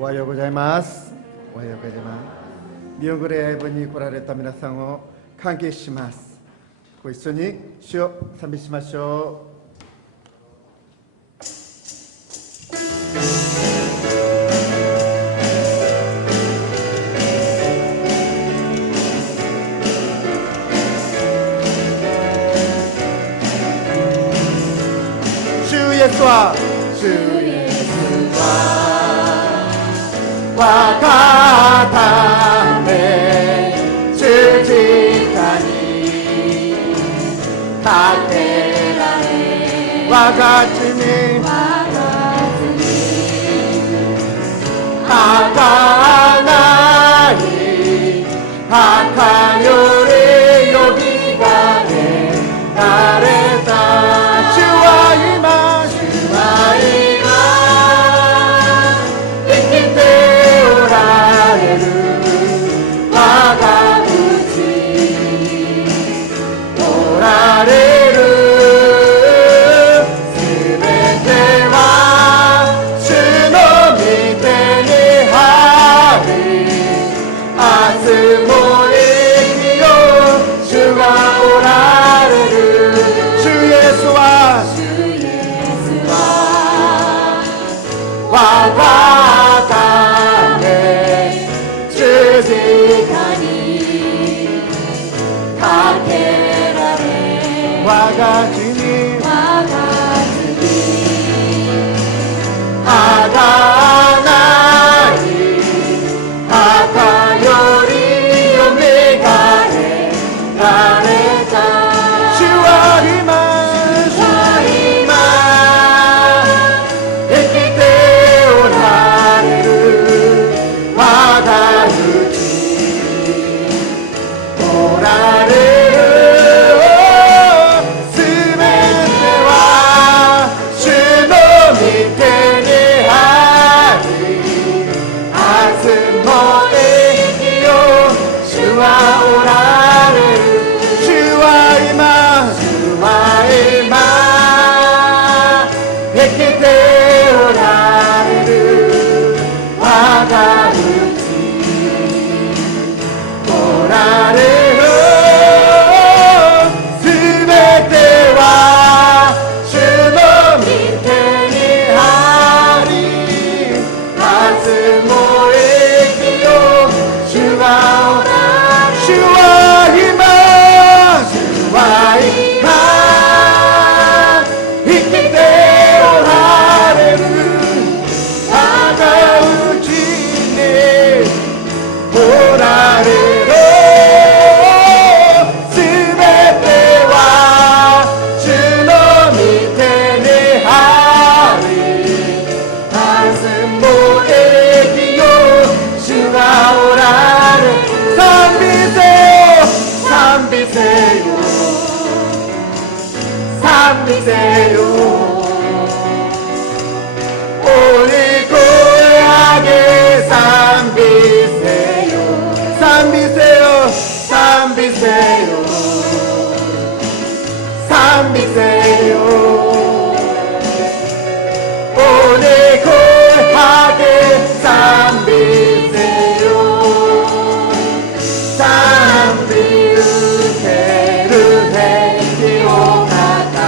おはようございます。おはようございます。日本語礼拝部に来られた皆さんを歓迎します。ご一緒に主を賛美しましょう。主イエスは我がため十字架にかけられ我が罪贖い墓よりよみがえられた。主は今生きておられる。我が内おられる。すべては主の御手にあり、明日も生きよう。主がおられる。主イエスは我がため十字架にかけられ我が罪あがない墓よりよみがえられた。主は今生きておられる。我が内おられる。すべては主の御手にあり、明日も生きよう。主はおられる。主は今生きておられる。我が内おられる。すべては主の御手にあり、明日も生きよう。主はおられる。主は今生きておられる。我が内におられる。すべては主の御手にあり、明日も生きよう。主がおられる。賛美せよ賛美せよ賛美せよ。大に声上げ賛美せよ賛美せよ賛美せよ賛美せよ。大に声上げ賛美せよ賛美受けるべきお方。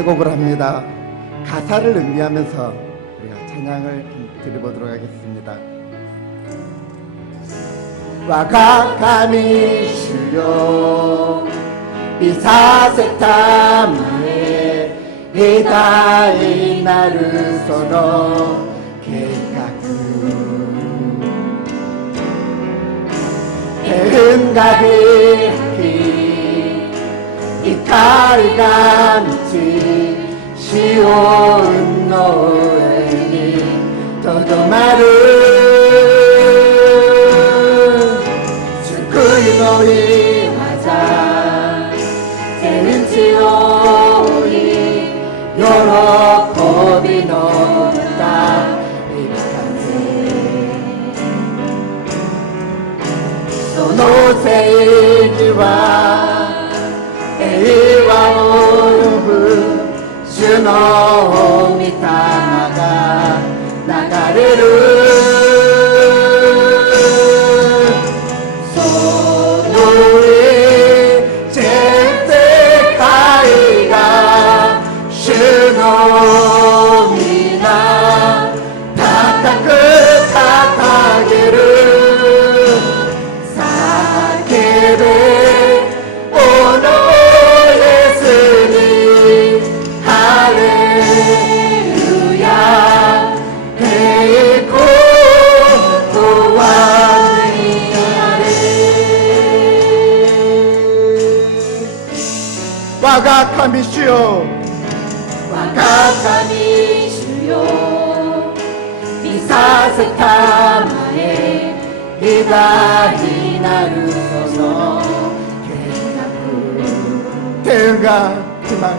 세 곡을 합니다. 가사를 음미하면서 우리가 찬양을 드려보도록 하겠습니다. 와가카미 주여 비사세타마에 에다이 나를 서너 계가쿠 대흥가비키 이카리가 미치 시온 노에니 도도마루 주쿠이 노이 하자 대는치오이 요로코비 노다 이카세 소노세이지와 에이와 오요부 主の御霊が流れるその上全世界が主の皆高く掲げる叫べおのイエスにハレルヤ栄光とはにあれ我が神主よ我が神主よ見させたまえ偉大なるその計画天が決まる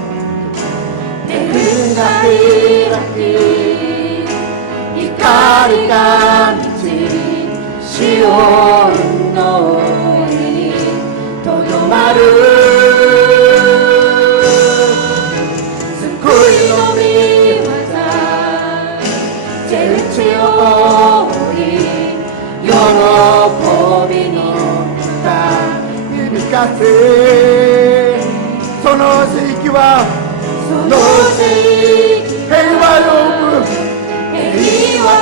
天が開き光が満ちシオンの上にとどまる救いの御業全地を覆い喜びの歌響かせその地域はその地域平和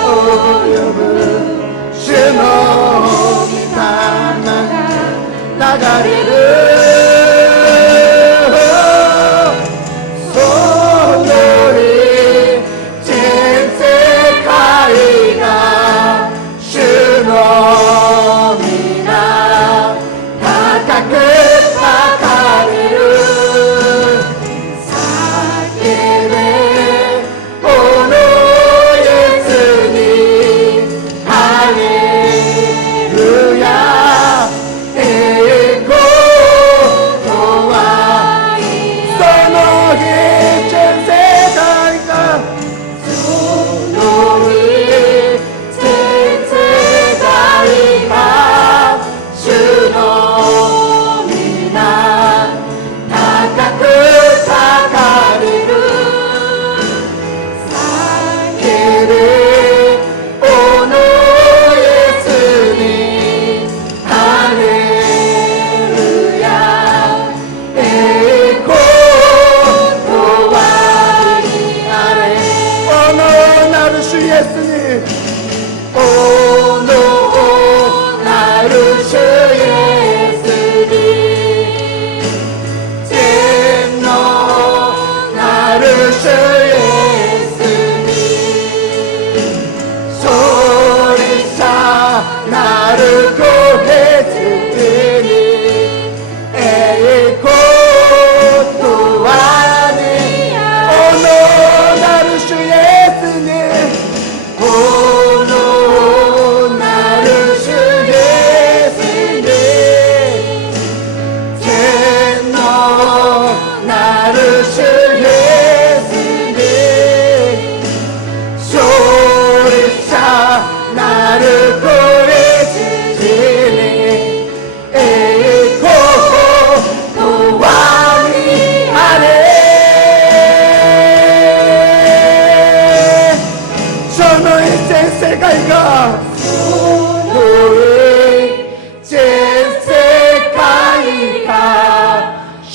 を呼ぶ主の御霊が流れるその日全世界が主の皆高く掲げる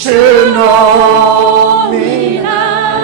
主の皆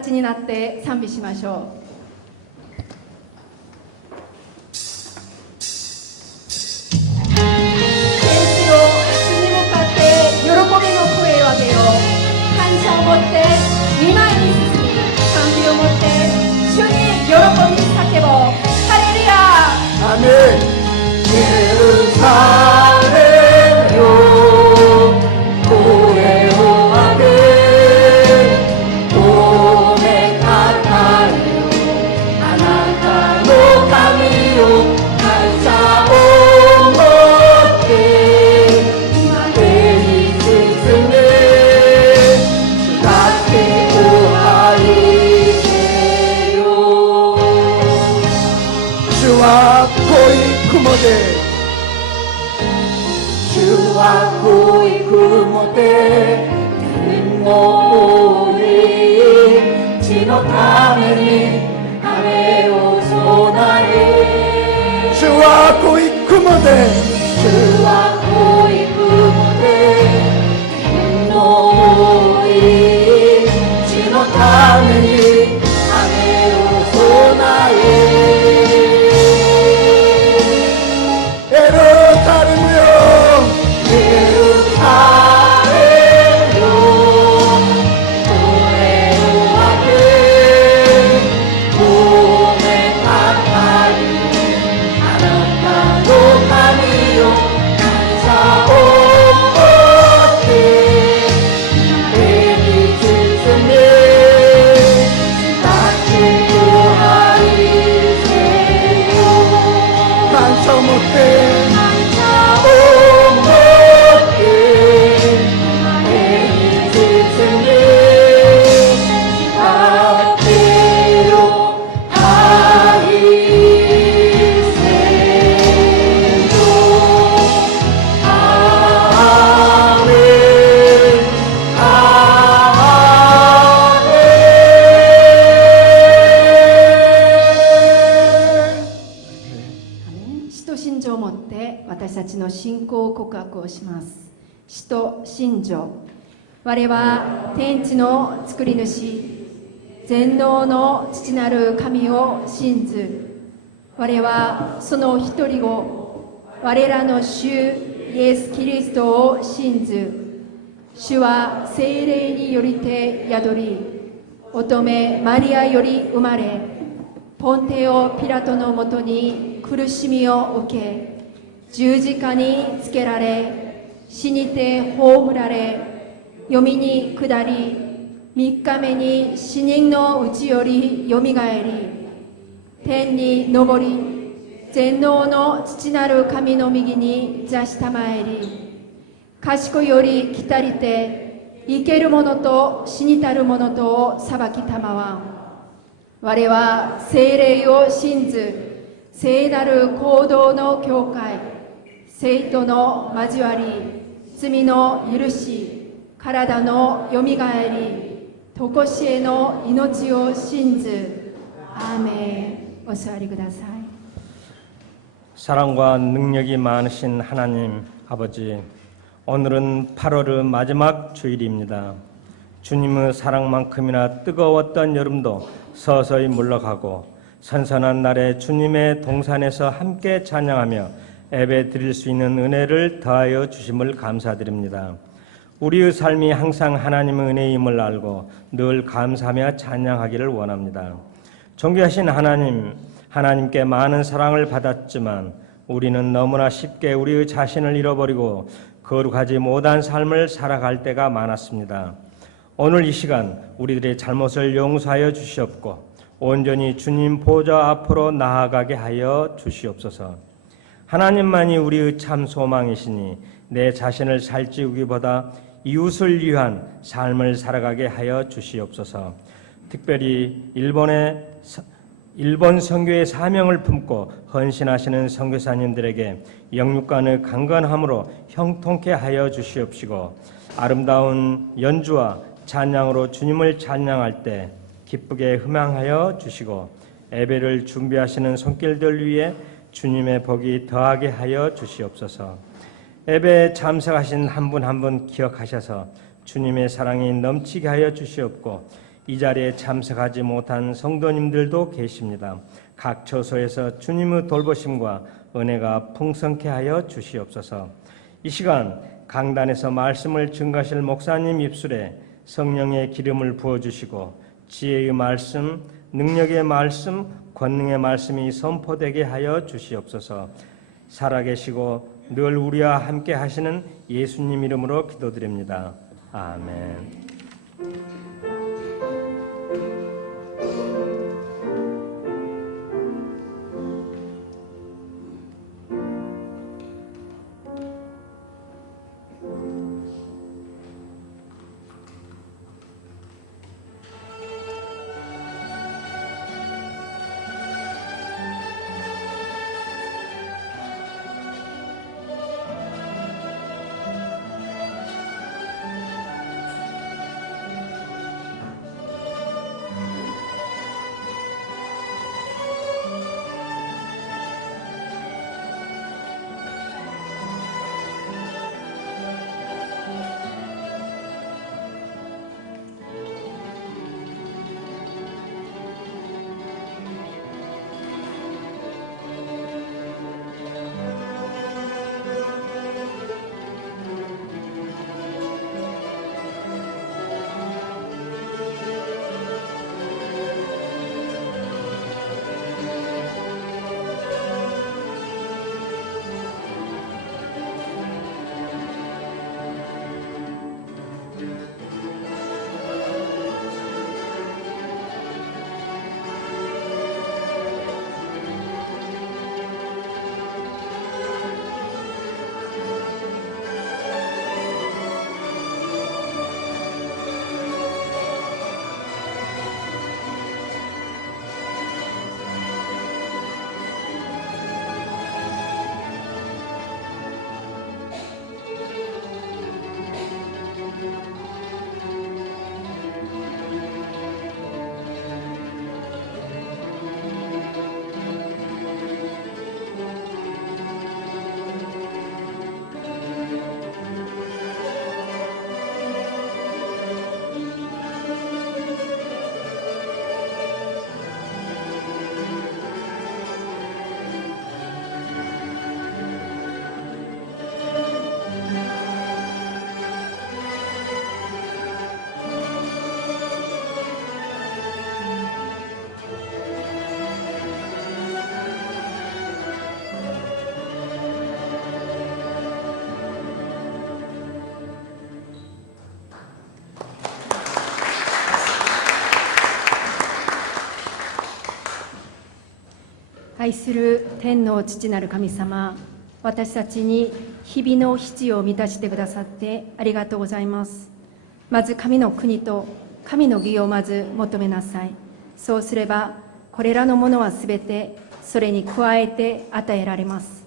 立ちになって賛美しましょう。喜びの声を上げよう。感謝を持って御前に進み、賛美を持って主に喜び叫ぼう。ハレルヤ。アメン。エルサレムよ、声を上げ、褒めたたえよ。あなたの神よ、感謝を持って主は濃い雲で天を覆い、地のために雨を備え。主は濃い雲で、主は濃い雲で天を覆い、地のために雨を備え。エルサレムよ、エルサレムよ、声を上げ、褒めたたえ。あなたの神よ、感謝を持って手に包み、立ちを愛せよ。感謝を持って私たちの信仰告白をします。使徒信条。我は天地の作り主、全能の父なる神を信ず。我はその一人を、我らの主イエス・キリストを信ず。主は聖霊によりて宿り、乙女マリアより生まれ、ポンテオ・ピラトのもとに苦しみを受け、十字架につけられ、死にて葬られ、読みに下り、3日目に死人のうちよりよみがえり、天に昇り、全能の父なる神の右に座したまえり、賢より来たりて、生ける者と死にたる者とを裁きたまわん。我は聖霊を信ず、聖なる行動の教会、聖徒の交わり、罪の許し、体のよみがえり、とこしえの命を信ず。アーメン。お座りください。 사랑과 능력이 많으신 하나님 아버지, 오늘은 8월의 마지막 주일입니다. 주님의 사랑만큼이나 뜨거웠던 여름도 서서히 물러가고 선선한 날에 주님의 동산에서 함께 찬양하며 예배 드릴 수 있는 은혜를 더하여 주심을 감사드립니다. 우리의 삶이 항상 하나님의 은혜임을 알고 늘 감사하며 찬양하기를 원합니다. 존귀하신 하나님, 하나님께 많은 사랑을 받았지만 우리는 너무나 쉽게 우리의 자신을 잃어버리고 거룩하지 못한 삶을 살아갈 때가 많았습니다. 오늘 이 시간 우리들의 잘못을 용서하여 주시옵고 온전히 주님 보좌 앞으로 나아가게 하여 주시옵소서. 하나님만이 우리의 참 소망이시니 내 자신을 살찌우기보다 이웃을 위한 삶을 살아가게 하여 주시옵소서. 특별히 일본 선교의 사명을 품고 헌신하시는 선교사님들에게 영육간의 강건함으로 형통케 하여 주시옵시고 아름다운 연주와 찬양으로 주님을 찬양할 때 기쁘게 흠양하여 주시고 예배를 준비하시는 손길들 위에 주님의 복이 더하게 하여 주시옵소서. 예배에 참석하신 한 분 한 분 기억하셔서 주님의 사랑이 넘치게 하여 주시옵고 이 자리에 참석하지 못한 성도님들도 계십니다. 각 처소에서 주님의 돌보심과 은혜가 풍성케 하여 주시옵소서. 이 시간 강단에서 말씀을 증거하실 목사님 입술에 성령의 기름을 부어주시고 지혜의 말씀, 능력의 말씀, 권능의 말씀이 선포되게 하여 주시옵소서. 살아계시고 늘 우리와 함께 하시는 예수님 이름으로 기도드립니다. 아멘.愛する天の父なる神様、私たちに日々の必要を満たしてくださってありがとうございます。まず神の国と神の義をまず求めなさい。そうすればこれらのものはすべてそれに加えて与えられます。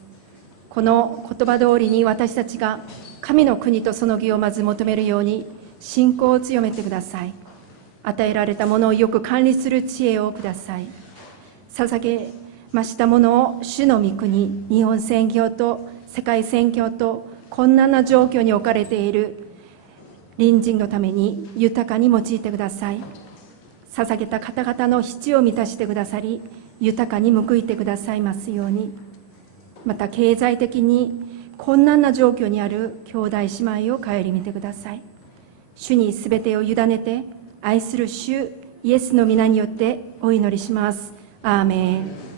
この言葉通りに私たちが神の国とその義をまず求めるように信仰を強めてください。与えられたものをよく管理する知恵をください。捧げましたものを主の御国、日本宣教と世界宣教と困難な状況に置かれている隣人のために豊かに用いてください。捧げた方々の必要を満たしてくださり、豊かに報いてくださいますように。また経済的に困難な状況にある兄弟姉妹を顧みてください。主にすべてを委ねて、愛する主イエスの皆によってお祈りします。アーメン。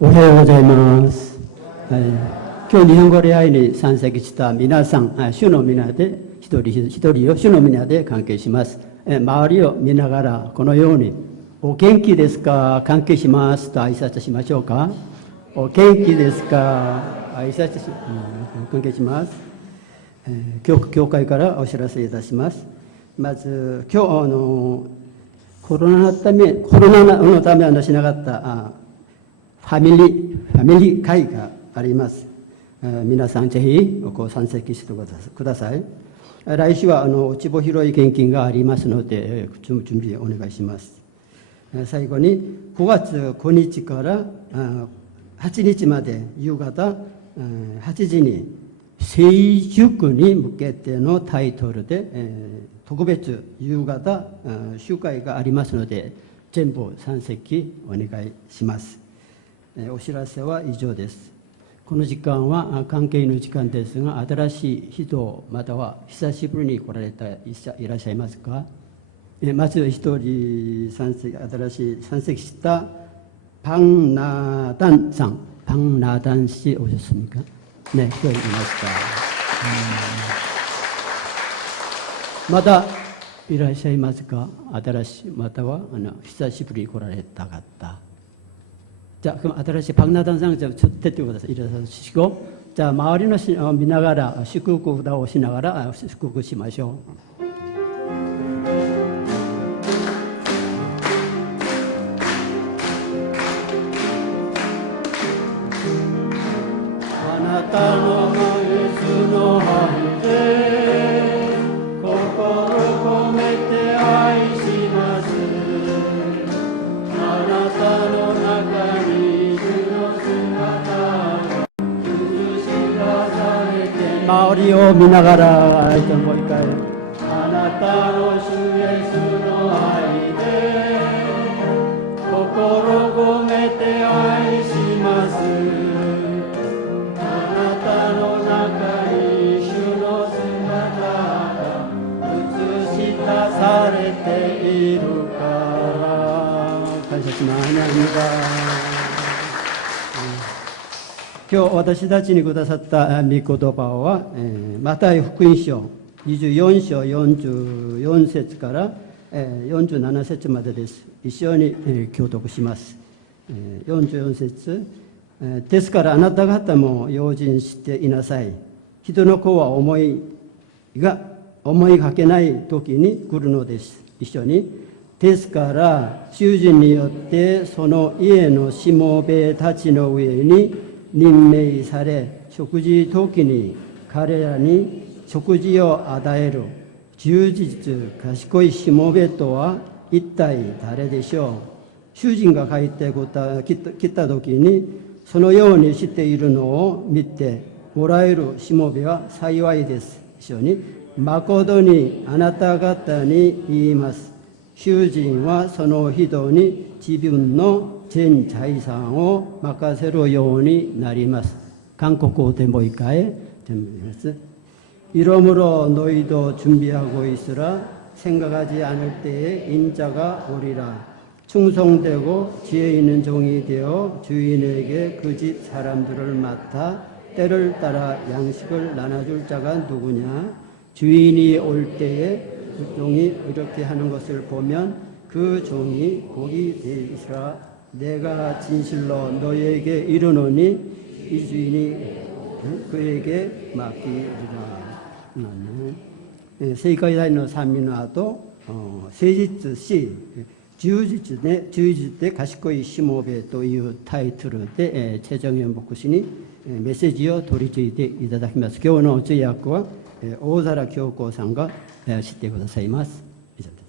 おはようございます。今日日本語礼拝に参席した皆さん、主の皆で一人一人を主の皆で関係します。周りを見ながらこのようにお元気ですか、関係しますと挨拶しましょうか。お元気ですか、挨拶し、関係します。教会からお知らせいたします。まず今日コロナのためしなかったファミリー会があります。皆さんぜひご参席してください。来週は落ち穂拾い献金がありますので準備お願いします。最後に9月9日から8日まで夕方8時に成熟に向けてのタイトルで特別夕方集会がありますので、全部3席お願いします。お知らせは以上です。この時間は関係の時間ですが、新しい人または久しぶりに来られたいらっしゃいますか？まず一人新しい山積した방나단さん、방나단 씨 오셨습니까? 네, 또いました。まだいらっしゃいますか？新しいまたは久しぶりに来られた方。자, 그럼 아다라시 박나단상 대표보다 일어서시고, 자, 마을이는 미나가라, 식구구다 오시나가라, 식구구 심하쇼. 아나타노 예수노 하이데, 코코로 코메테 아이시마스, 아나타노 나카니 마을이요 미나가라 일단 뭘까요? 아나타노 슈예수노 아이데 코코로 고메테 아이시마스 아나타노 나카이 슈노 스나타가 우츠시타 사레테 이루카라. 감사합니다. 今日私たちにくださった御言葉は、マタイ福音書24章44節から47節までです。一緒に教読します。44節、ですからあなた方も用心していなさい。人の子は思いかけない時に来るのです。一緒に。ですから主人によってその家のしもべたちの上に任命され、食事時に彼らに食事を与える充実賢いしもべとは一体誰でしょう。主人が帰ってきた時にそのようにしているのを見てもらえるしもべは幸いです。一緒に。誠にあなた方に言います。主人はその人に自分の全財産を任せるようになります。韓国語でもう一回準備します。이러므로 너희도 준비하고 있으라. 생각하지 않을 때에 인자가 오리라. 충성되고 지혜 있는 종이 되어 주인에게 그 집 사람들을 맡아 때를 따라 양식을 나눠줄 자가 누구냐. 주인이 올 때에 그 종이 이렇게 하는 것을 보면 그 종이 복이 되리라. 내가 진실로 너희에게 이르노니 이 주인이 그에게 맡기리라. 正解大の三味の後、誠実し充実で賢いしもべというタイトルで최정현牧師にメッセージを取り次いでいただきます。今日の通訳は大皿京子さんがしてくださいます。以上です。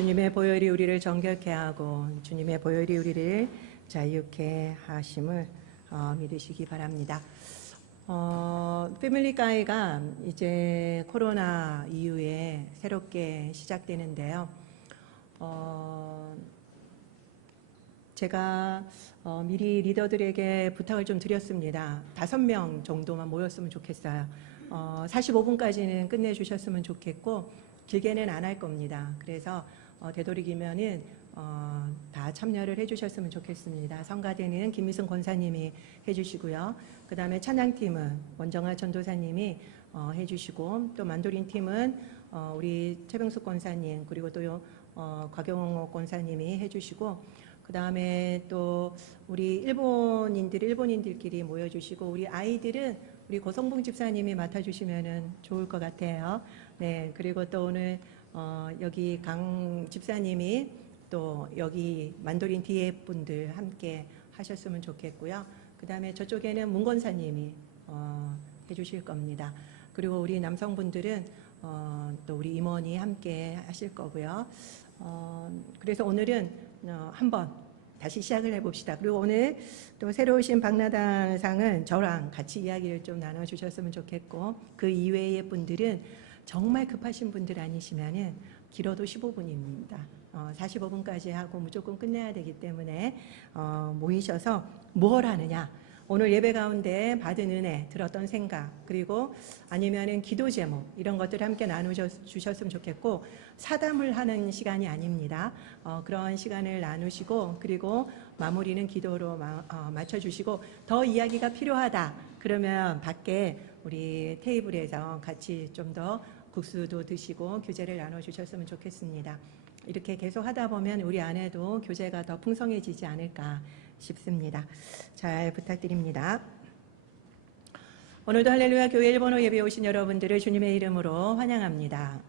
주님의 보혈이 우리를 정결케 하고 주님의 보혈이 우리를 자유케 하심을 믿으시기 바랍니다. 패밀리 가이가 이제 코로나 이후에 새롭게 시작되는데요. 제가 미리 리더들에게 부탁을 좀 드렸습니다. 5명 정도만 모였으면 좋겠어요. 45분까지는 끝내주셨으면 좋겠고 길게는 안 할 겁니다. 그래서 되도록이면은 다 참여를 해주셨으면 좋겠습니다. 성가대는 김미승 권사님이 해주시고요. 그 다음에 찬양팀은 원정아 전도사님이 해주시고 또 만도린 팀은 우리 최병숙 권사님 그리고 또 곽영옥 권사님이 해주시고 그 다음에 또 우리 일본인들끼리 모여주시고 우리 아이들은 우리 고성봉 집사님이 맡아주시면 좋을 것 같아요. 네, 그리고 또 오늘 여기 강 집사님이 또 여기 만도린 뒤에 분들 함께 하셨으면 좋겠고요. 그 다음에 저쪽에는 문 권사님이 해주실 겁니다. 그리고 우리 남성분들은 또 우리 임원이 함께 하실 거고요. 그래서 오늘은 한번 다시 시작을 해봅시다. 그리고 오늘 또 새로 오신 박나단상은 저랑 같이 이야기를 좀 나눠주셨으면 좋겠고 그 이외의 분들은 정말 급하신 분들 아니시면은 길어도 15분입니다. 45분까지 하고 무조건 끝내야 되기 때문에 모이셔서 뭘 하느냐. 오늘 예배 가운데 받은 은혜, 들었던 생각, 그리고 아니면은 기도 제목 이런 것들 함께 나누셨으면 좋겠고 사담을 하는 시간이 아닙니다. 그런 시간을 나누시고 그리고 마무리는 기도로 맞춰주시고 더 이야기가 필요하다 그러면 밖에 우리 테이블에서 같이 좀 더 국수도 드시고 교제를 나눠주셨으면 좋겠습니다. 이렇게 계속 하다 보면 우리 안에도 교제가 더 풍성해지지 않을까 싶습니다. 잘 부탁드립니다. 오늘도 할렐루야 교회 일본어 예배에 오신 여러분들을 주님의 이름으로 환영합니다.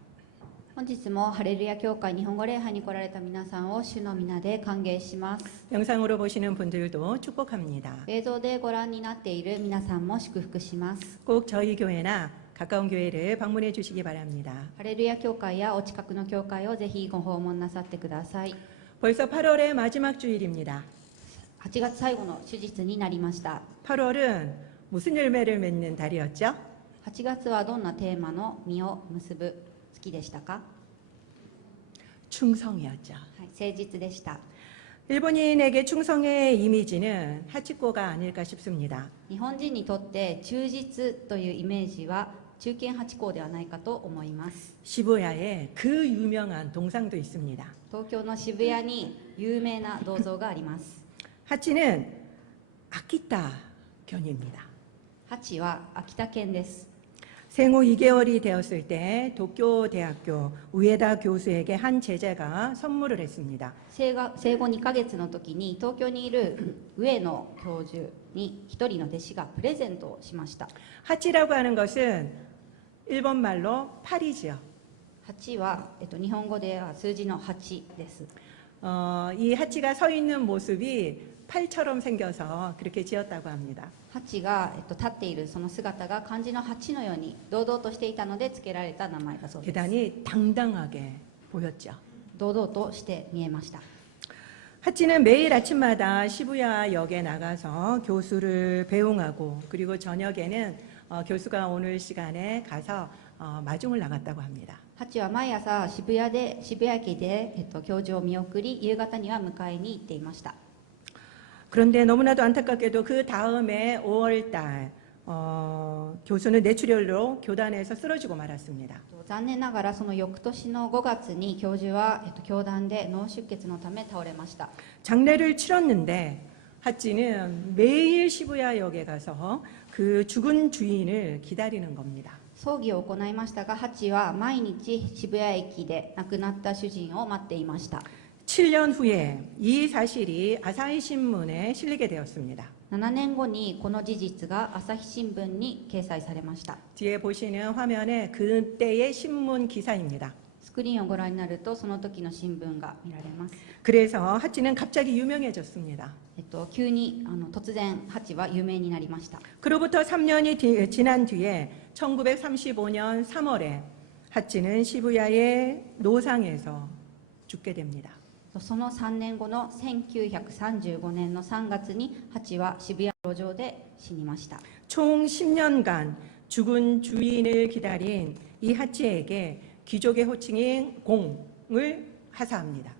本日もハレルヤ教会日本語礼拝に来られた皆さんを主の皆で歓迎します。 영상으로 보시는 분들도 축복합니다. 映像でご覧になっている皆さんも祝福します。 꼭 저희 교회나 가까운 교회를 방문해 주시기 바랍니다. ハレルヤ教会やお近くの教会をぜひご訪問なさってください。 벌써 8월의 마지막 주일입니다. 8月最後の手術になりました。 8월은 무슨 열매를 맺는 달이었죠? 8月はどんなテーマの実を結ぶ月でしたか？ 충성이었죠. はい、誠実でした。 일본인에게 충성의 이미지는 하치코가 아닐까 싶습니다. 日本人にとって忠実というイメージは忠犬ハチ公ではないかと思います。 시부야에 그 유명한 동상도 있습니다. 東京の渋谷に有名な銅像があります。 하치는 아키타 견입니다. ハチは秋田県です。 생후 2개월이 되었을 때 도쿄대학교 우에다 교수에게 한 제자가 선물을 했습니다. 生後2ヶ月の時に東京にいる上野教授に一人の弟子がプレゼントをしました。 하치라고 하는 것은 일본말로 팔이지요. 8は、日本語では数字の8です。 이 하치가 서 있는 모습이 팔처럼 생겨서 그렇게 지었다고 합니다. 8が、立っているその姿が漢字の8のように堂々としていたので付けられた名前だそうです。 대단히 당당하게 보였죠. 堂々として見えました。 하치는 매일 아침마다 시부야역에 나가서 교수를 배웅하고 그리고 저녁에는 교수가 오늘 시간에 가서 마중을 나갔다고 합니다. 8は毎朝渋谷駅で、教授を見送り夕方には迎えに行っていました。 그런데 너무나도 안타깝게도 그 다음에 5월달 교수는 뇌출혈로 교단에서 쓰러지고 말았습니다. 残念ながらその翌年の5月に教授は、教団で脳出血のため倒れました。 장례를 치렀는데 하치는 매일 시부야역에 가서 그 죽은 주인을 기다리는 겁니다. 葬儀を行いましたがハチは毎日渋谷駅で亡くなった主人を待っていました。 7년 후에 이 사실이 아사히 신문에 실리게 되었습니다. 7年後にこの事実が朝日新聞に掲載されました。 뒤에 보시는 화면에 그때의 신문 기사입니다. スクリーンをご覧になるとその時の新聞が見られます。 그래서 하치는 갑자기 유명해졌습니다. 急に突然ハチは有名になりました。 그로부터 3년이 지난 뒤에 1935년 3월에 하치는 시부야의 노상에서 죽게 됩니다. その3年後の1935年の3月にハチは渋谷路上で死にました。 총 10년간 죽은 주인을 기다린 이 하치에게 귀족의 호칭인 공을 하사합니다.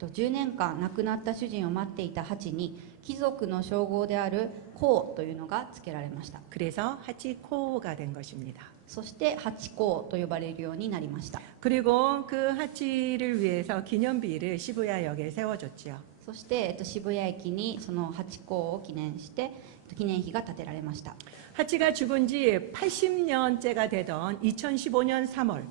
10年間亡くなった主人を待っていたハチに貴族の称号である公というのが付けられました。 그래서 하치코가 된 것입니다. そしてハチ公と呼ばれるようになりました。 그리고 그 하치를 위해서 기념비를 시부야역에 세워줬지요. そして渋谷駅にそのハチ公を記念して記念碑が建てられました。 하치가 죽은 지 80년째가 되던 2015년 3월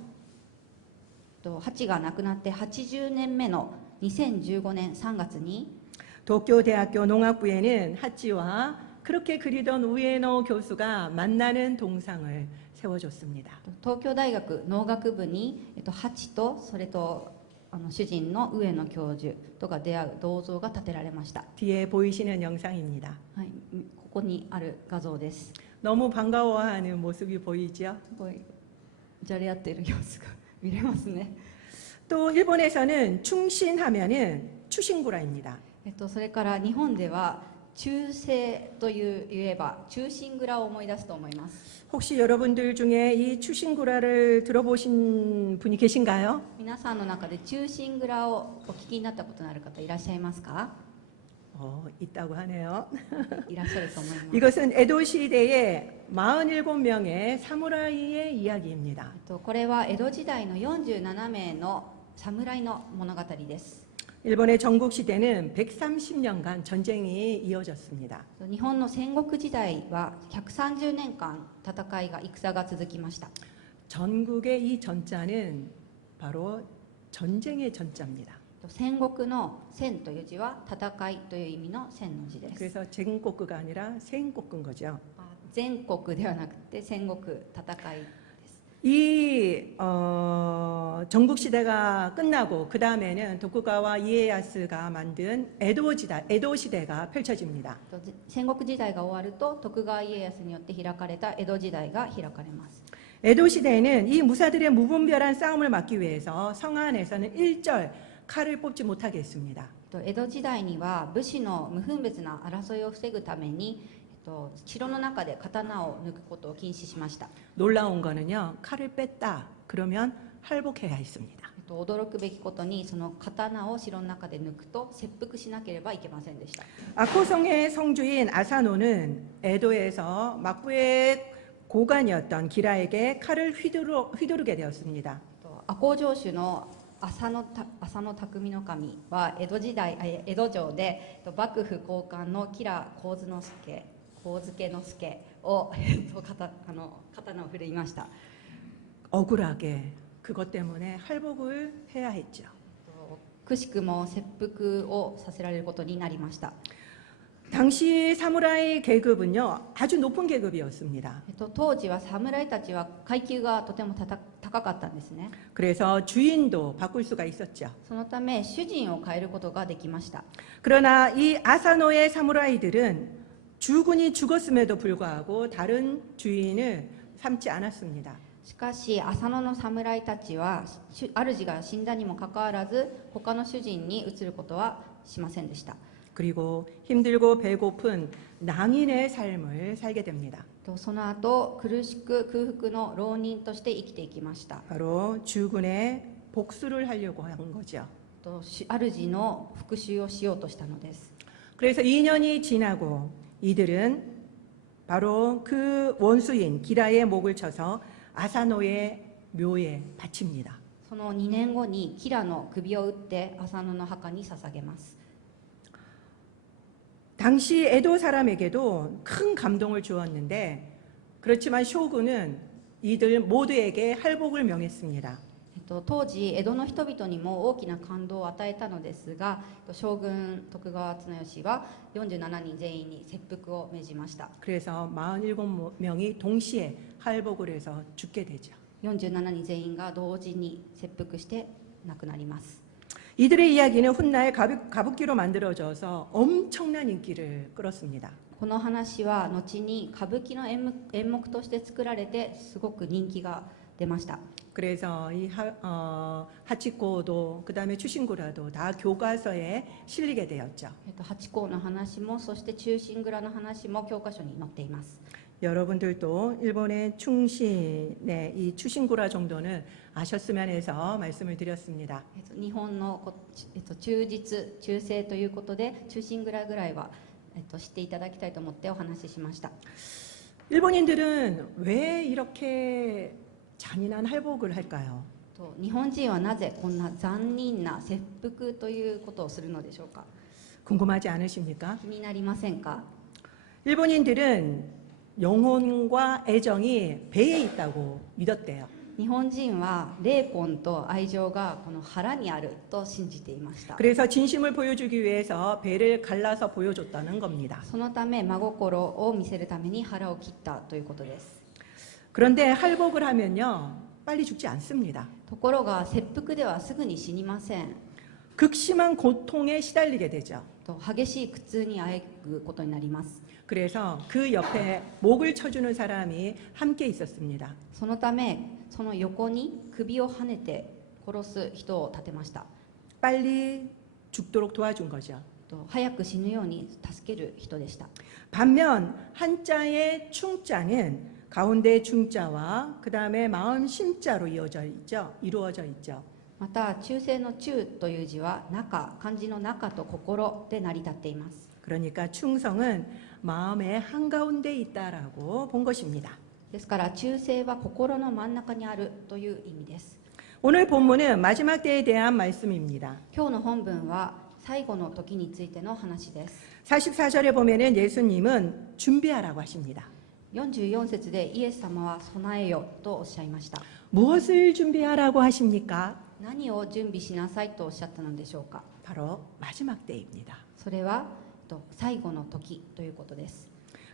ハチが亡くなって80年目の2015年3月に 도쿄대학교 농학부에는 하치와 그렇게 그리던 우에노 교수가 만나는 동상을 세워줬습니다. 東京大学農学部にハチとそれと主人の上野教授とが出会う銅像が建てられました。 뒤에 보이시는 영상입니다. はい、ここにある画像です。 너무 반가워하는 모습이 보이죠? すごいじゃれ合っている様子が見れますね。 또 일본에서는 충신하면은 추신구라입니다. それから日本では忠誠と言えば忠臣蔵を思い出すと思います。 혹시 여러분들 중에 이 추신구라를 들어보신 분이 계신가요? 皆さんの中で忠臣蔵をお聞きになったことのある方いらっしゃいますか？ 있다고 하네요. いらっしゃると思います。 이것은 에도 시대의 47명의 사무라이의 이야기입니다. これは江戸時代の47名の侍の物語です。 일본의 전국 시대는 130년간 전쟁이 이어졌습니다. 日本の戦国時代は130年間戦いが戦が続きました。 전국의 이 전자는 바로 전쟁의 전자입니다. 戦国の戦という字は戦いという意味の戦の字です。 그래서 쟁국구가 아니라 생국구인 거죠. 全国ではなくて戦国戦いです。 이 전국 시대가 끝나고 그 다음에는 도쿠가와 이에야스가 만든 에도 시대가 펼쳐집니다. 戦国時代が終わると徳川家康によって開かれた江戸時代が開かれます。 에도 시대에는 이 무사들의 무분별한 싸움을 막기 위해서 성 안에서는 일절 칼을 뽑지 못하게 했습니다. 江戸時代には武士の無分別な争いを防ぐために城の中で刀を抜くことを禁止しました。 놀라운 거는요, 칼을 뺐다 그러면 할복해야 했습니다. 驚くべきことにその刀を城の中で抜くと切腹しなければいけませんでした。 아코성의 성주인 아사노는 에도에서 막부의 고관이었던 기라에게 칼을 휘두르게 되었습니다. 赤穂城主の浅野匠の神は江戸城で幕府高官の吉良上野介を刀を振るいました。 억울하게 그것 때문에 할복을 해야 했죠. くしくも切腹をさせられることになりました。 당시 사무라이 계급은요, 아주 높은 계급이었습니다. 当時は侍たちは階級がとても高かったんですね。 그래서 주인도 바꿀 수가 있었죠. そのため主人を変えることができました。 그러나 이 아사노의 사무라이들은 주군이 죽었음에도 불구하고 다른 주인을 삼지 않았습니다. しかし浅野の侍たちは主が死んだにもかかわらず他の主人に移ることはしませんでした。 그리고 힘들고 배고픈 낭인의 삶을 살게 됩니다. その後苦しく空腹の浪人として生きていきました。 바로 주군의 복수를 하려고 한 거죠. 主の復讐をしようとしたのです。 그래서 2년이 지나고 이들은 바로 그 원수인 기라의 목을 쳐서 아사노의 묘에 바칩니다. その2年後にキラの首を打って浅野の墓に捧げます。 당시 에도 사람에게도 큰 감동을 주었는데 그렇지만 쇼군은 이들 모두에게 할복을 명했습니다. 当時江戸の人々にも大きな感動を与えたのですが将軍徳川綱吉は47人全員に切腹を命じました。 그래서 47명이 동시에 할복을 해서 죽게 되죠. 47人全員が同時に切腹して亡くなります。 이들의 이야기는 훗날 가부키로 만들어져서 엄청난 인기를 끌었습니다. この話は後に歌舞伎の演目として作られてすごく人気が出ました。 그래서 이 하치코도 그다음에 추신구라도 다 교과서에 실리게 되었죠. 八甲の話もそして忠臣蔵の話も教科書に載っています。 여러분들도 일본의 충신의 이 추신구라 정도는 아셨으면 해서 말씀을 드렸습니다. 日本の忠実忠誠ということで忠臣蔵ぐらいは、知っていただきたいと思ってお話ししました。 일본인들은 왜 이렇게 잔인한 할복을 할까요? と日本人はなぜこんな残忍な切腹ということをするのでしょうか。 궁금하지 않으십니까? 気になりませんか。 일본인들은 영혼과 애정이 배에 있다고 믿었대요. 日本人は霊魂と愛情がこの腹にあると信じていました。 그래서 진심을 보여주기 위해서 배를 갈라서 보여줬다는 겁니다. そのため真心を見せるために腹を切ったということです。 그런데 할복을 하면요, 빨리 죽지 않습니다. ところが切腹ではすぐに死にません。 극심한 고통에 시달리게 되죠. と激しい苦痛にあえぐことになります。 그래서 그 옆에 목을 쳐주는 사람이 함께 있었습니다. そのためその横に首をはねて殺す人を立てました。 빨리 죽도록 도와준 거죠. と早く死ぬように助ける人でした。 반면 한자의 충자는 가운데 중자와 그 다음에 마음 심자로 이루어져 있죠. また忠誠の忠という字は中、漢字の中と心で成り立っています。 그러니까 충성은 마음의 한가운데 있다라고 본 것입니다. ですから忠誠は心の真ん中にあるという意味です。 오늘 본문은 마지막 때에 대한 말씀입니다. 今日の本文は最後の時についての話です。 44절에 보면은 예수님은 준비하라고 하십니다. 44節でイエス様は備えよとおっしゃいました。 무엇을 준비하라고 하십니까? 何を準備しなさいとおっしゃったのでしょうか。 바로 마지막 때입니다. それは最後の時ということです。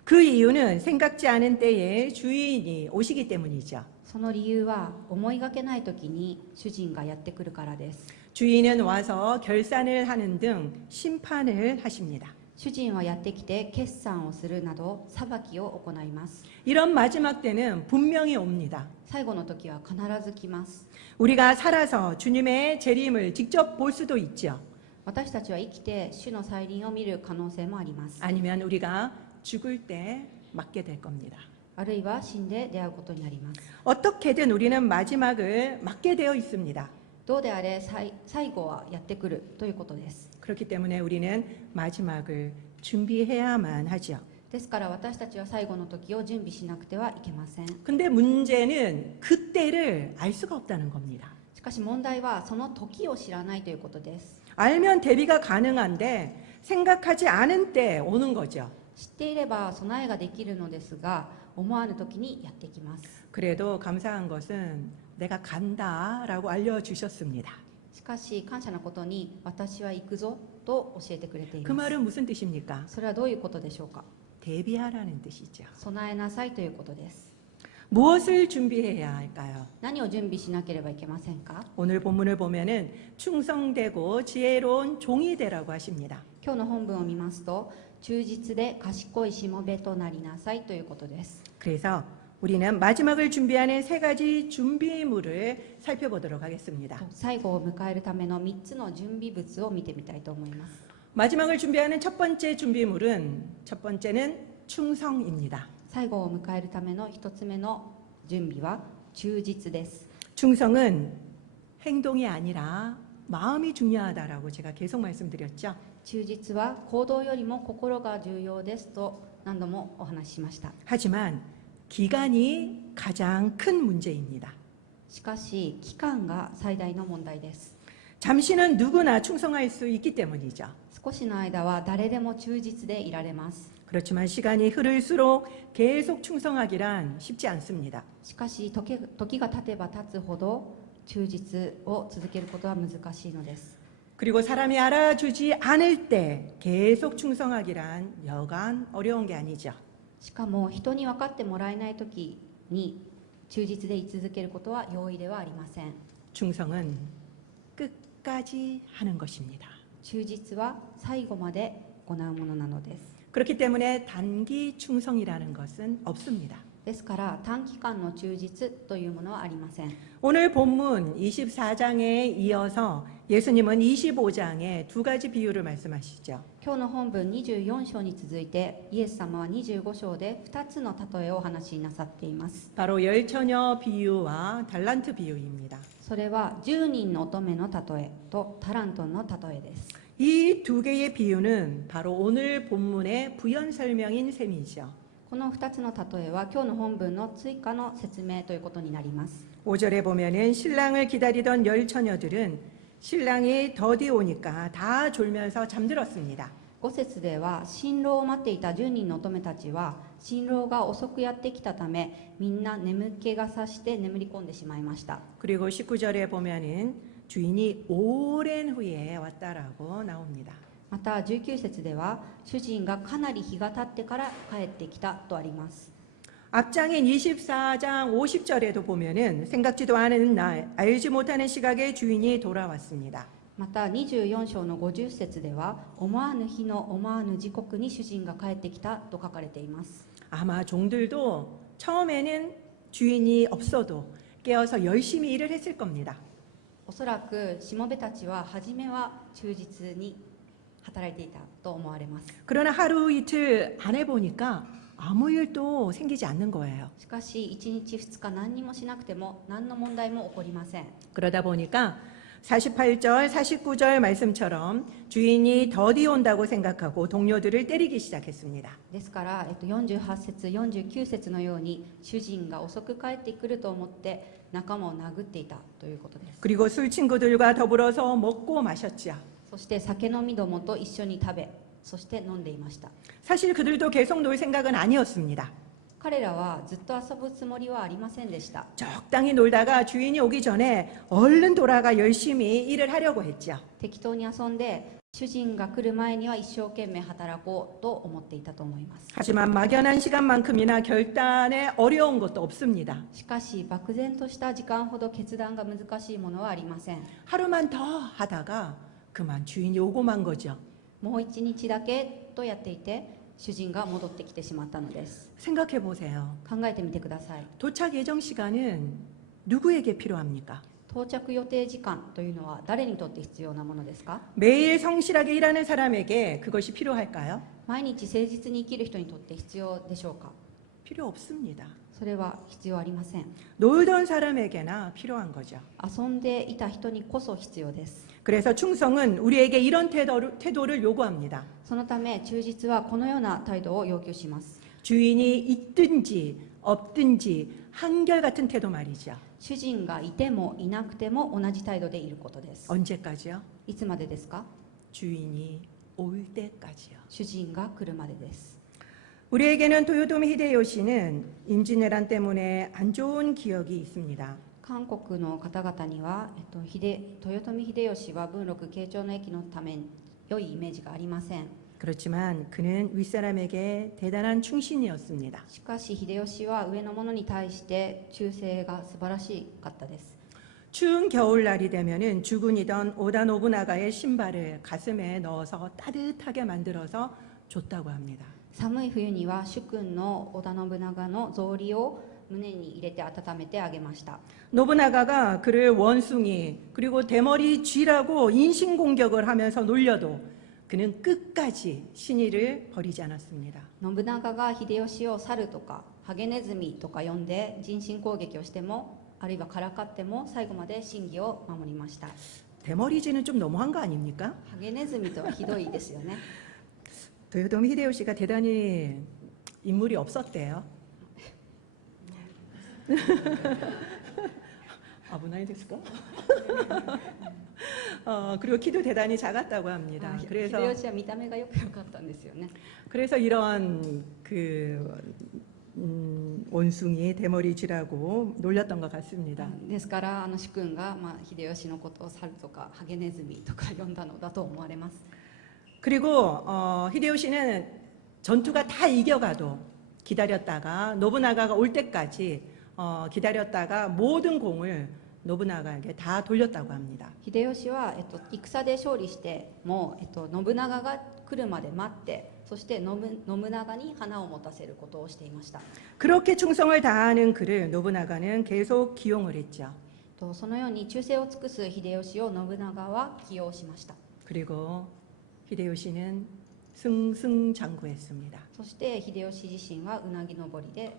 그 이유는 생각지 않은 때에 주인이 오시기 때문이죠. その理由は思いがけない時に主人がやってくるからです。 주인은 와서 결산을 하는 등 심판을 하십니다. 主人はやってきて決算をするなど裁きを行います。 이런 마지막 때는 분명히 옵니다. 最後の時は必ず来ます。 우리가 살아서 주님의 재림을 직접 볼 수도 있죠. 私たちは生きて主の再臨を見る可能性もあります。 아니면 우리가 죽을 때 맞게 될 겁니다. あるいは死んで出会うことになります。 어떻게든 우리는 마지막을 맞게 되어 있습니다. どうであれ最後はやってくるということです。 그렇기 때문에 우리는 마지막을 준비해야만 하죠. ですから私たちは最後の時を準備しなくてはいけません。 근데 문제는 그때를 알 수가 없다는 겁니다. しかし問題はその時を知らないということです。 알면 대비가 가능한데 생각하지 않은 때 오는 거죠. 知っていれば備えができるのですが思わぬ時にやってきます。 그래도 감사한 것은 내가 간다라고 알려주셨습니다. しかし感謝なことに私は行くぞと教えてくれてい 그 ます。 말은 무슨 뜻입니까? それはどういうことでしょうか。 대비하라는 뜻이죠. 備えなさいということです。 무엇을 준비해야 할까요? 何を準備しなければいけませんか。 오늘 본문을 보면은 충성되고 지혜로운 종이 되라고 하십니다. 今日の本文を見ますと忠実で賢いしもべとなりなさいということです。 그래서 우리는 마지막을 준비하는 세 가지 준비물을 살펴보도록 하겠습니다. 最後を迎えるための3つの準備物を見てみたいと思います。 마지막을 준비하는 첫 번째는 충성입니다. 最後を迎えるための1つ目の準備は忠実です。 충성은 행동이 아니라 마음이 중요하다라고 제가 계속 말씀드렸죠. 忠実は行動よりも心が重要ですと何度もお話ししました。 하지만 기간이 가장 큰 문제입니다. しかし期間が最大の問題です。 잠시는 누구나 충성할 수 있기 때문이죠. 少しの間は誰でも忠実でいられます。 그렇지만 시간이 흐를수록 계속 충성하기란 쉽지 않습니다. しかし時が経てば経つほど忠実を続けることは難しいのです。 그리고 사람이 알아주지 않을 때 계속 충성하기란 여간 어려운 게 아니죠. しかも人に分かってもらえない時に忠実で居続けることは容易ではありません。 충성은 끝까지 하는 것입니다. 忠実は最後まで行うものなのです。 그렇기 때문에 단기 충성이라는 것은 없습니다. ですから短期間の忠実というものはありません。 오늘 본문 24장에 이어서 예수님은 25장에 두 가지 비유를 말씀하시죠. 今日の本文24章に続いてイエス様は25章で2つの例えをお話しなさっています。 바로 열처녀 비유와 달란트 비유입니다. それは10人の乙女の例えとタラントの例えです。 이 두 개의 비유는 바로 오늘 본문의 부연 설명인 셈이죠. この2つの例えは今日の本文の追加の説明ということになります。 5절에 보면은 신랑을 기다리던 열 처녀들은 신랑이 더디 오니까 다 졸면서 잠들었습니다. 5節では新郎を待っていた10人の乙女たちは新郎が遅くやってきたためみんな眠気がさして眠り込んでしまいました。 그리고 19절에 보면은 주인이 오랜 후에 왔다라고 나옵니다. また19節では主人がかなり日が経ってから帰ってきたとあります。 앞장인 24장 50절에도 보면은 생각지도 않은 날 알지 못하는 시각에 주인이 돌아왔습니다. また24章の50節では思わぬ日の思わぬ時刻に主人が帰ってきたと書かれています。 아마 종들도 처음에는 주인이 없어도 깨어서 열심히 일을 했을 겁니다. おそらくしもべたちは初めは忠実に働いていたと思われます。 그러나 하루 이틀 안 해보니까 아무 일도 생기지 않는 거예요. しかし1日2日何にもしなくても何の問題も起こりません。 그러다 보니까 48절, 49절 말씀처럼 주인이 더디 온다고 생각하고 동료들을 때리기 시작했습니다. ですから、48節49節のように主人が遅く帰ってくると思って仲間を殴っていたということです。 그리고 술 친구들과 더불어서 먹고 마셨죠. そして酒飲みどもと一緒に食べ、そして飲んでいました。 사실 그들도 계속 놀 생각은 아니었습니다. 彼らはずっと遊ぶつもりはありませんでした。 적당히 놀다가 주인이 오기 전에 얼른 돌아가 열심히 일을 하려고 했죠. 適当に遊んで主人が来る前には一生懸命働こうと思っていたと思います。 하지만 막연한 시간만큼이나 결단에 어려운 것도 없습니다. しかし漠然とした時間ほど決断が難しいものはありません。 하루만 더 하다가 그만 주인이 오고 만 거죠. もう一日だけとやっていて主人が戻ってきてしまったのです。 생각해 보세요. 考えてみてください。 도착 예정 시간은 누구에게 필요합니까? 到着予定時間というのは誰にとって必要なものですか？ 매일 성실하게 일하는 사람에게 그것이 필요할까요? 毎日誠実に生きる人にとって必要でしょうか？ 필요 없습니다. それは必要ありません。 놀던 사람에게나 필요한 거죠. 遊んでいた人にこそ必要です。 그래서 충성은 우리에게 이런 태도를 요구합니다. そのため忠実はこのような態度を要求します。 주인이 있든지 없든지 한결같은 태도 말이죠. 主人がいてもいなくても同じ態度でいることです。 언제까지요? いつまでですか？ 주인이 올 때까지요. 主人が来るまでです。 우리에게는 도요토미 히데요시는 임진왜란 때문에 안 좋은 기억이 있습니다. 韓国の方々には、豊臣秀吉は文禄慶長の役のために良いイメージがありません。 그렇지만 그는 윗사람에게 대단한 충신이었습니다. しかし秀吉は上の者に対して忠誠が素晴らしかったです。 추운 겨울날이 되면은 주군이던 오다 노부나가의 신발을 가슴에 넣어서 따뜻하게 만들어서 줬다고 합니다. 寒い冬には主君の織田信長の草履を胸に入れて温めてあげました。 노부나가가 그를 원숭이 그리고 대머리 쥐라고 인신공격을 하면서 놀려도 그는 끝까지 신의를 버리지 않았습니다. 信長が秀吉を猿とかハゲネズミとか呼んで人身攻撃をしてもあるいはからかっても最後まで真偽を守りました。 대머리쥐는 좀 너무한 거 아닙니까? ハゲネズミとはひどいですよね。 도요토미 히데요시가 대단히 인물이 없었대요. 아부나이 됐을까? 그리고 키도 대단히 작았다고 합니다. 秀吉は見た目がよく良かったんですよね。 그래서 이런 원숭이 대머리 쥐라고 놀렸던 것 같습니다. ですから主君が、秀吉のことを猿とかハゲネズミとか呼んだのだと思われます。 그리고 히데요시는 전투가 다 이겨가도 기다렸다가 노부나가가 올 때까지 기다렸다가 모든 공을 노부나가에게 다 돌렸다고 합니다. 秀吉は、戦で勝利しても、信長が来るまで待ってそして信長に花を持たせることをしていました。 그렇게 충성을 다하는 그를 노부나가는 계속 기용을 했죠. とそのように忠誠を尽くす秀吉を信長は起用しました。 그리고 히데요시는 승승장구했습니다. そして秀吉自身はうなぎ登りで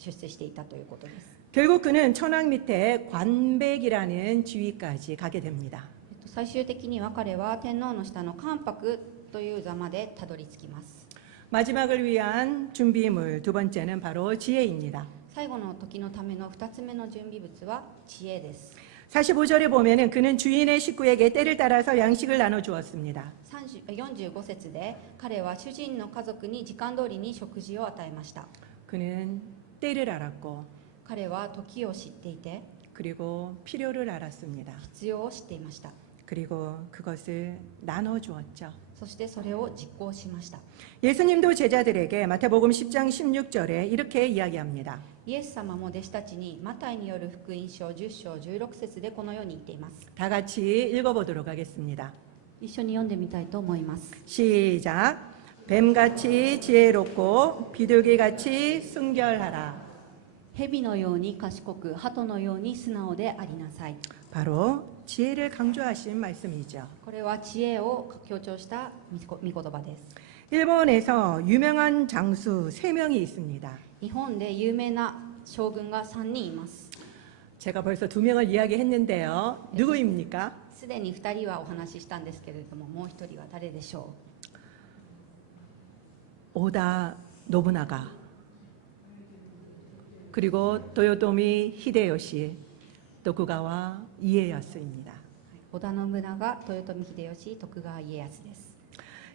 出世していたということです。 결국 그는 천황 밑에 관백이라는 지위까지 가게 됩니다. 最終的には彼は天皇の下の関白という座までたどり着きます。 마지막을 위한 준비물 두 번째는 바로 지혜입니다. 最後の時のための2つ目の準備物は知恵です。 45절에 보면은 그는 주인의 식구에게 때를 따라서 양식을 나눠 주었습니다. 45節で彼は主人の家族に時間通りに食事を与えました。 그는 때를 알았고 彼は時を知っていて 그리고 필요를 알았습니다. 必要を知っていました。 그리고 그것을 나눠 주었죠. そしてそれを実行しました。 예수님도 제자들에게 마태복음 10장 16절에 이렇게 이야기합니다. イエス様も弟子たちにマタイによる福音書10章16節でこのように言っています。 다 같이 읽어보도록 하겠습니다. 一緒に読んでみたいと思います。 시작. 뱀같이 지혜롭고 비둘기같이 순결하라. 蛇のように賢く、鳩のように素直でありなさい。 바로 지혜를 강조하신 말씀이죠. これは知恵を強調した御言葉です。 일본에서 유명한 장수 3명이 있습니다. 日本で有名な将軍が3人います。 제가 벌써 2명을 이야기했는데요. 누구입니까? すでに2人はお話ししたんですけれども、もう1人は誰でしょ 오다 노부나가 그리고 도요토미 히데요시 도쿠가와 이에야스입니다. う。織田信長、豊臣秀吉、徳川家康です。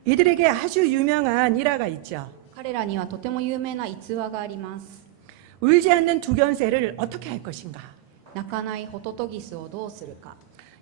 이들에게 아주 유명한 일화가 있죠. 彼らにはとても有名な逸話があります。 울지 않는 두견새를 어떻게 할 것인가? 泣かないホトトギスをどうするか。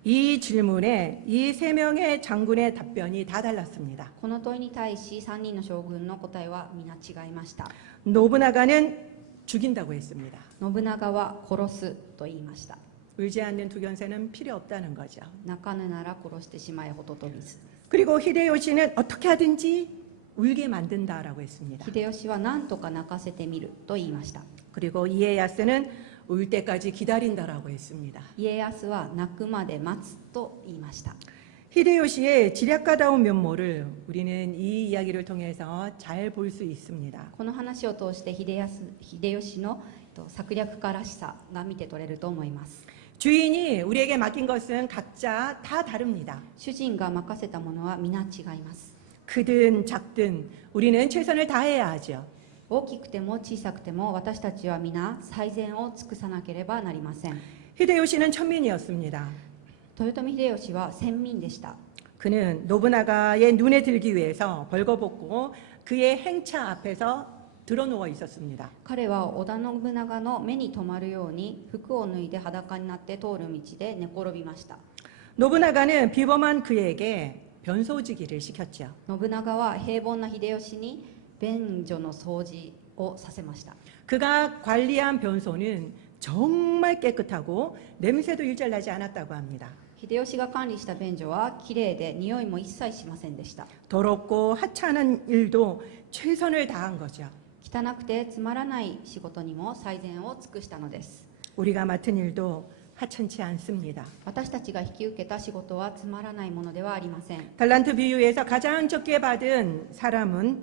이 질문에 이 3명의 장군의 답변이 다 달랐습니다. この問いに対し3人の将軍の答えは皆違いました。 노부나가는 죽인다고 했습니다. 信長は殺すと言いました。 울지 않는 두견새는 필요 없다는 거죠. 泣かぬなら殺してしまえホトトギス。 그리고 히데요시는 어떻게 하든지 울게 만든다라고 했습니다. 秀吉は何とか泣かせてみると言いました。 그리고 이에야스는 울 때까지 기다린다라고 했습니다. 家康は泣くまで待つと言いました。 히데요시의 지략가다운 면모를 우리는 이 이야기를 통해서 잘 볼 수 있습니다. この話を通して秀吉の策略家らしさが見て取れると思います。 주인이 우리에게 맡긴 것은 각자 다 다릅니다. 主人が任せたものは皆違います。 크든 작든 우리는 최선을 다해야 하죠. 大きくても小さくても私たちは皆最善を尽くさなければなりません。 히데요시는 천민이었습니다. 豊臣秀吉は先民でした。 그는 노부나가의 눈에 들기 위해서 벌거벗고 그의 행차 앞에서 드러누워 있었습니다. 彼は織田信長の目に留まるように服を脱いで裸になって通る道で寝転びました。 노부나가는 비범한 그에게 변소지기를 시켰죠. 信長は平凡な秀吉に便所の掃除をさせました。 그가 관리한 변소는 정말 깨끗하고 냄새도 일절 나지 않았다고 합니다. 秀吉が管理した便所はきれいで匂いも一切しませんでした。 더럽고 하찮은 일도 최선을 다한 거죠. 汚くてつまらない仕事にも最善を尽くしたのです。 우리가 맡은 일도 하찮지 않습니다. 私たちが引き受けた仕事はつまらないものではありません。 달란트 비유에서 가장 적게 받은 사람은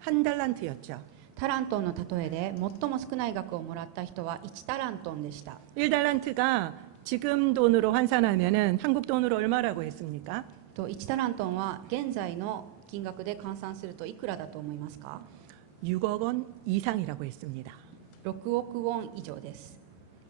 한 달란트였죠. タラントンの例えで最も少ない額をもらった人は1タラントンでした。 1달란트가 지금 돈으로 환산하면은 한국 돈으로 얼마라고 했습니까? 1タラントンは現在の金額で換算するといくらだと思いますか？ 6억 원 이상이라고 했습니다. 6億ウォン以上です。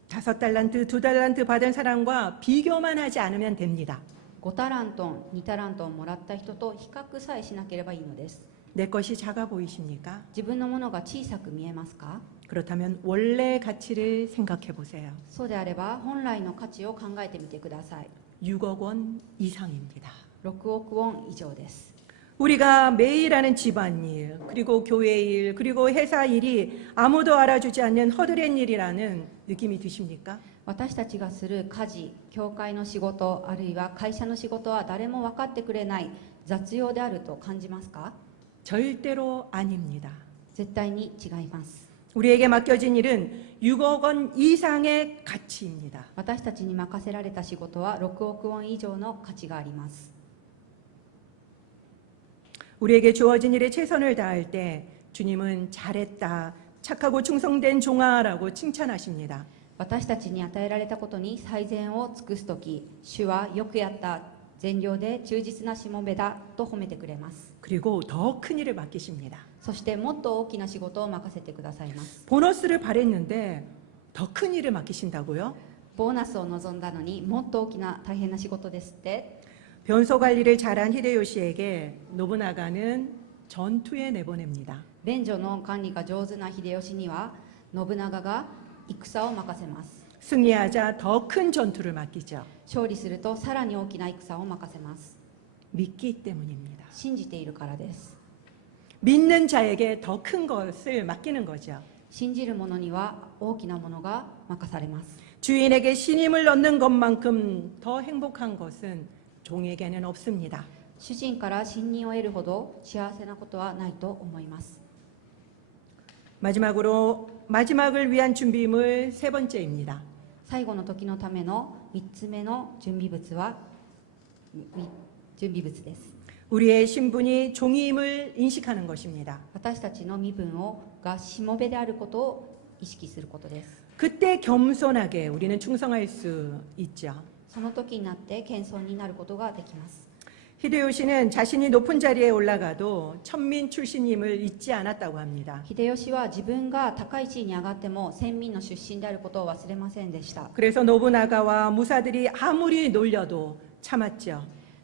5달란트, 2달란트 받은 사람과 비교만 하지 않으면 됩니다. 5タラントン、2タラントンもらった人と比較さえしなければいいのです。 내 것이 작아 보이십니까? 自分のものが小さく見えますか？ 그렇다면 원래 가치를 생각해 보세요. そうであれば本来の価値を考えてみてください。 6억 원 이상입니다. 6億ウォン以上です。 우리가 매일 하는 집안일, 그리고 교회 일, 그리고 회사 일이 아무도 알아주지 않는 허드렛 일이라는 느낌이 드십니까? 私たちがする家事、教会の仕事、あるいは会社の仕事は誰も分かってくれない雑用であると感じますか？ 절대로 아닙니다. 絶対に違います。 우리에게 맡겨진 일은 6억 원 이상의 가치입니다. 私たちに任せられた仕事は6億ウォン以上の価値があります。 우리에게 주어진 일에 최선을 다할 때 주님은 잘했다, 착하고 충성된 종아라고 칭찬하십니다. 私たちに与えられたことに最善を尽くすとき、主はよくやった、善良で忠実なしもべだと褒めてくれます。 그리고 더 큰 일을 맡기십니다. そしてもっと大きな仕事を任せてくださいます。 보너스를 바랬는데 더 큰 일을 맡기신다고요? ボーナスを望んだのにもっと大きな大変な仕事ですって。 변소 관리를 잘한 히데요시에게 노부나가는 전투에 내보냅니다. 便所の管理が上手な秀吉には信長が戦を任せます。 승리하자 더 큰 전투를 맡기죠. 勝利するとさらに大きな戦を任せます。 믿기 때문입니다. 信じているからです。 믿는 자에게 더 큰 것을 맡기는 거죠. 信じる者には大きなものが任されます。 주인에게 신임을 얻는 것만큼 더 행복한 것은 종에게는 없습니다. 主人から信任を得るほど幸せなことはないと思います。 마지막으로 마지막을 위한 준비물 세 번째입니다. 最後の時のための3つ目の準備物は準備物です。 우리의 신분이 종임을 인식하는 것입니다. 私たちの身分がしもべであることを意識することです。 그때 겸손하게 우리는 충성할 수 있죠. その時になって謙遜になることができます。 히데요시는 자신이 높은 자리에 올라가도 천민 출신임을 잊지 않았다고 합니다. 秀吉は自分が高い地位に上がっても先民の出身であることを忘れませんでした。 그래서 노부나가와 무사들이 아무리 놀려도 참았죠.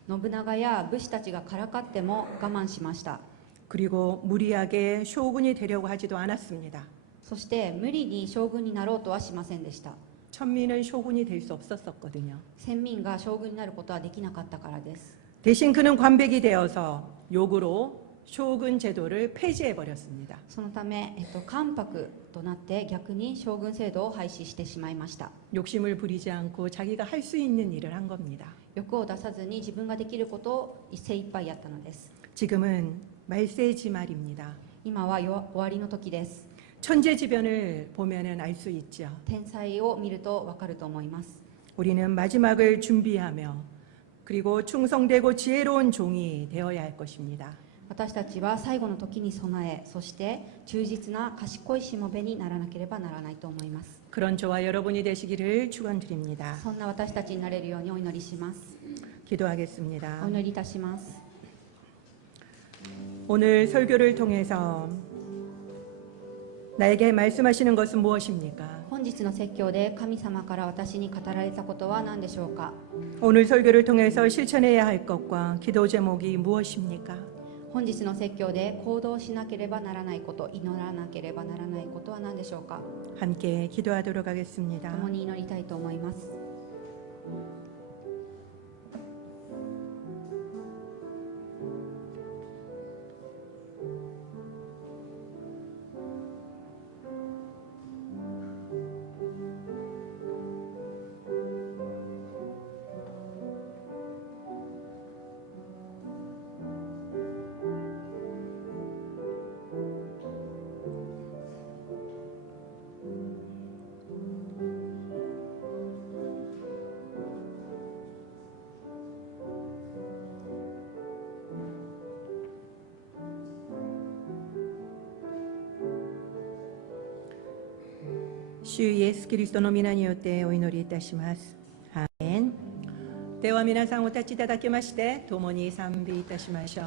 信長や武士たちがからかっても我慢しました。 그리고 무리하게 쇼군이 되려고 하지도 않았습니다. そして無理に将軍になろうとはしませんでした。 천민은 쇼군이 될 수 없었거든요. 先民が将軍になることはできなかったからです。 대신 그는 관백이 되어서 욕으로 쇼군 제도를 폐지해 버렸습니다. そのため、関白となって逆に将軍制度を廃止してしまいました。 욕심을 부리지 않고 자기가 할 수 있는 일을 한 겁니다. 欲を出さずに自分ができることを精一杯やったのです。 지금은 말세지 말입니다. 今は終わりの時です。 천재지변을 보면은 알 수 있죠. 天才を見るとわかると思います。 우리는 마지막을 준비하며 그리고 충성되고 지혜로운 종이 되어야 할 것입니다. 私たちは最後の時に備え、そして忠実な賢いしもべにならなければならないと思います。 그런 저와 여러분이 되시기를 축원드립니다. そんな私たちになれるようにお祈りします。 기도하겠습니다. お祈りいたします。 오늘 설교를 통해서 나에게 말씀하시는 것은 무엇입니까? 本日の説教で神様から私に語られたことは何でしょうか。 오늘 설교를 통해서 실천해야 할 것과 기도 제목이 무엇입니까? 本日の説教で行動しなければならないこと、祈らなければならないことは何でしょうか。 함께 기도하도록 하겠습니다. 共に祈りたいと思います。 主イエスキリストの皆によってお祈りいたします。アーメン。では皆さんお立ちいただきまして共に賛美いたしましょう。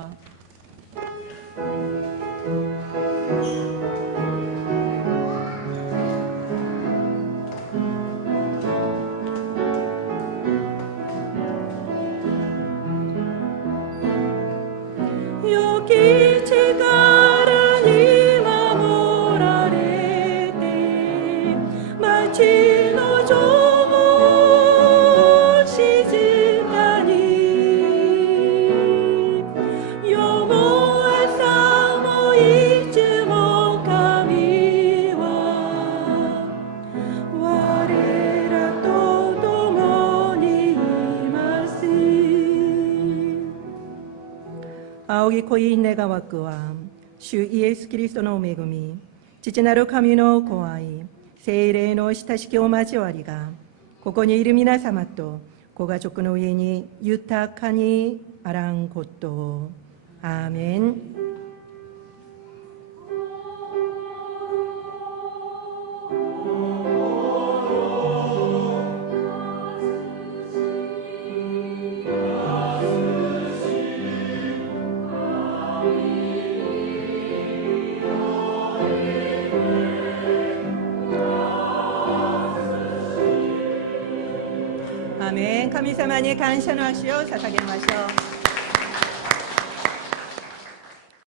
青木恋내가 왔그와 主イエス・キリストの恵み、父なる神のご愛、聖霊の親しきお交わりが、ここにいる皆様とご家族の上に豊かにあらんことを。アーメン。アーメン。神様に感謝の足を捧げましょう。